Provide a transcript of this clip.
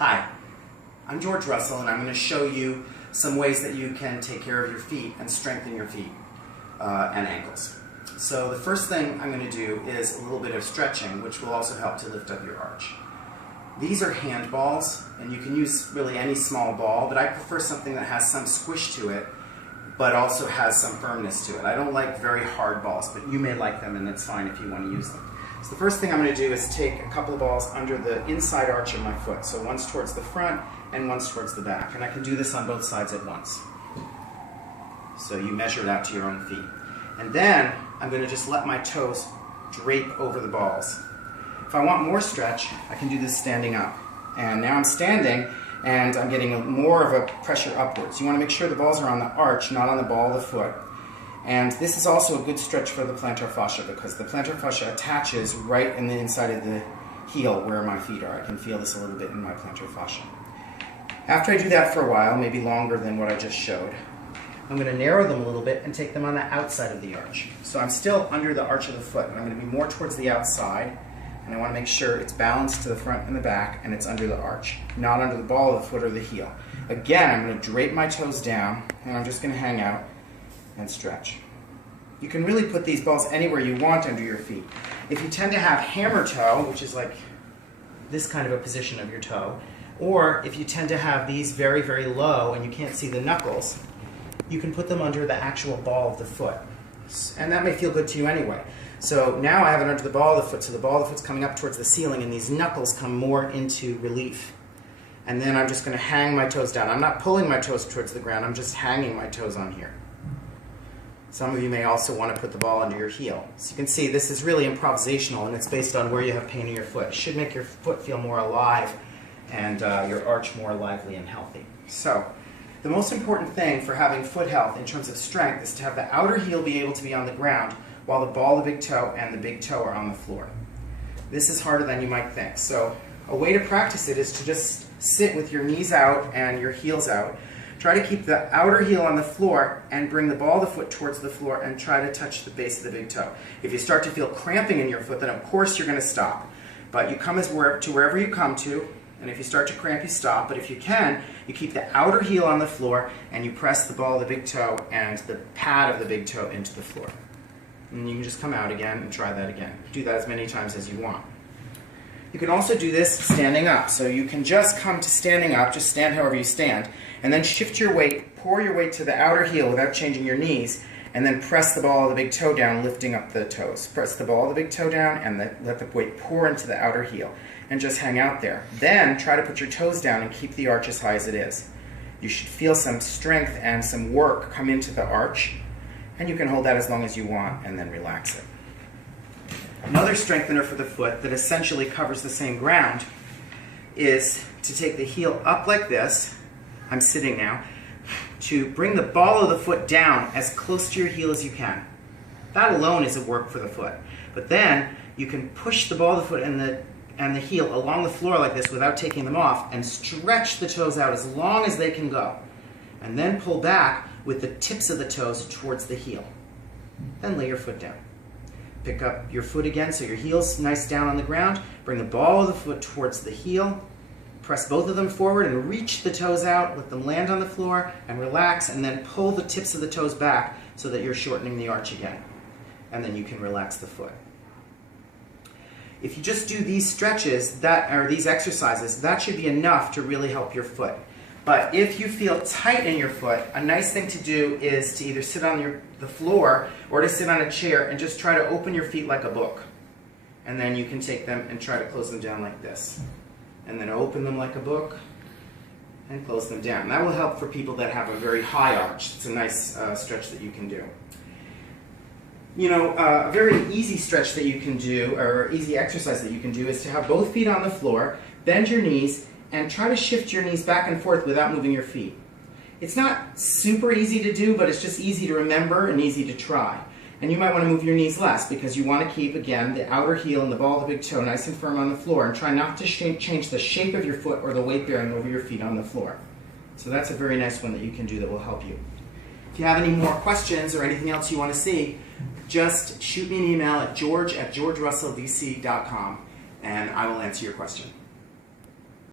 Hi, I'm George Russell, and I'm going to show you some ways that you can take care of your feet and strengthen your feet and ankles. So the first thing I'm going to do is a little bit of stretching, which will also help to lift up your arch. These are hand balls, and you can use really any small ball, but I prefer something that has some squish to it, but also has some firmness to it. I don't like very hard balls, but you may like them, and that's fine if you want to use them. So the first thing I'm going to do is take a couple of balls under the inside arch of my foot. So one's towards the front and one's towards the back. And I can do this on both sides at once. So you measure it out to your own feet. And then I'm going to just let my toes drape over the balls. If I want more stretch, I can do this standing up. And now I'm standing and I'm getting more of a pressure upwards. You want to make sure the balls are on the arch, not on the ball of the foot. And this is also a good stretch for the plantar fascia because the plantar fascia attaches right in the inside of the heel where my feet are. I can feel this a little bit in my plantar fascia. After I do that for a while, maybe longer than what I just showed, I'm going to narrow them a little bit and take them on the outside of the arch. So I'm still under the arch of the foot, and I'm going to be more towards the outside, and I want to make sure it's balanced to the front and the back, and it's under the arch, not under the ball of the foot or the heel. Again, I'm going to drape my toes down, and I'm just going to hang out and stretch. You can really put these balls anywhere you want under your feet. If you tend to have hammer toe, which is like this kind of a position of your toe, or if you tend to have these very, very low and you can't see the knuckles, you can put them under the actual ball of the foot. And that may feel good to you anyway. So now I have it under the ball of the foot, so the ball of the foot's coming up towards the ceiling and these knuckles come more into relief. And then I'm just going to hang my toes down. I'm not pulling my toes towards the ground, I'm just hanging my toes on here. Some of you may also want to put the ball under your heel. So you can see this is really improvisational, and it's based on where you have pain in your foot. It should make your foot feel more alive and your arch more lively and healthy. So the most important thing for having foot health in terms of strength is to have the outer heel be able to be on the ground while the ball of the big toe and the big toe are on the floor. This is harder than you might think. So a way to practice it is to just sit with your knees out and your heels out. Try to keep the outer heel on the floor and bring the ball of the foot towards the floor and try to touch the base of the big toe. If you start to feel cramping in your foot, then of course you're going to stop. But you come to wherever you come to, and if you start to cramp, you stop. But if you can, you keep the outer heel on the floor and you press the ball of the big toe and the pad of the big toe into the floor. And you can just come out again and try that again. Do that as many times as you want. You can also do this standing up. So you can just come to standing up, just stand however you stand, and then shift your weight, pour your weight to the outer heel without changing your knees, and then press the ball of the big toe down, lifting up the toes. Press the ball of the big toe down and let the weight pour into the outer heel, and just hang out there. Then try to put your toes down and keep the arch as high as it is. You should feel some strength and some work come into the arch, and you can hold that as long as you want and then relax it. Another strengthener for the foot that essentially covers the same ground is to take the heel up like this, I'm sitting now, to bring the ball of the foot down as close to your heel as you can. That alone is a work for the foot. But then you can push the ball of the foot and the heel along the floor like this without taking them off and stretch the toes out as long as they can go. And then pull back with the tips of the toes towards the heel. Then lay your foot down. Pick up your foot again so your heel's nice down on the ground. Bring the ball of the foot towards the heel. Press both of them forward and reach the toes out. Let them land on the floor and relax, and then pull the tips of the toes back so that you're shortening the arch again. And then you can relax the foot. If you just do these stretches, these exercises, that should be enough to really help your foot. But if you feel tight in your foot, a nice thing to do is to either sit on the floor or to sit on a chair and just try to open your feet like a book. And then you can take them and try to close them down like this. And then open them like a book and close them down. That will help for people that have a very high arch. It's a nice stretch that you can do. You know, a very easy stretch that you can do, or easy exercise that you can do, is to have both feet on the floor, bend your knees, and try to shift your knees back and forth without moving your feet. It's not super easy to do, but it's just easy to remember and easy to try. And you might want to move your knees less because you want to keep, again, the outer heel and the ball of the big toe nice and firm on the floor, and try not to change the shape of your foot or the weight bearing over your feet on the floor. So that's a very nice one that you can do that will help you. If you have any more questions or anything else you want to see, just shoot me an email at george@georgerussellvc.com and I will answer your question.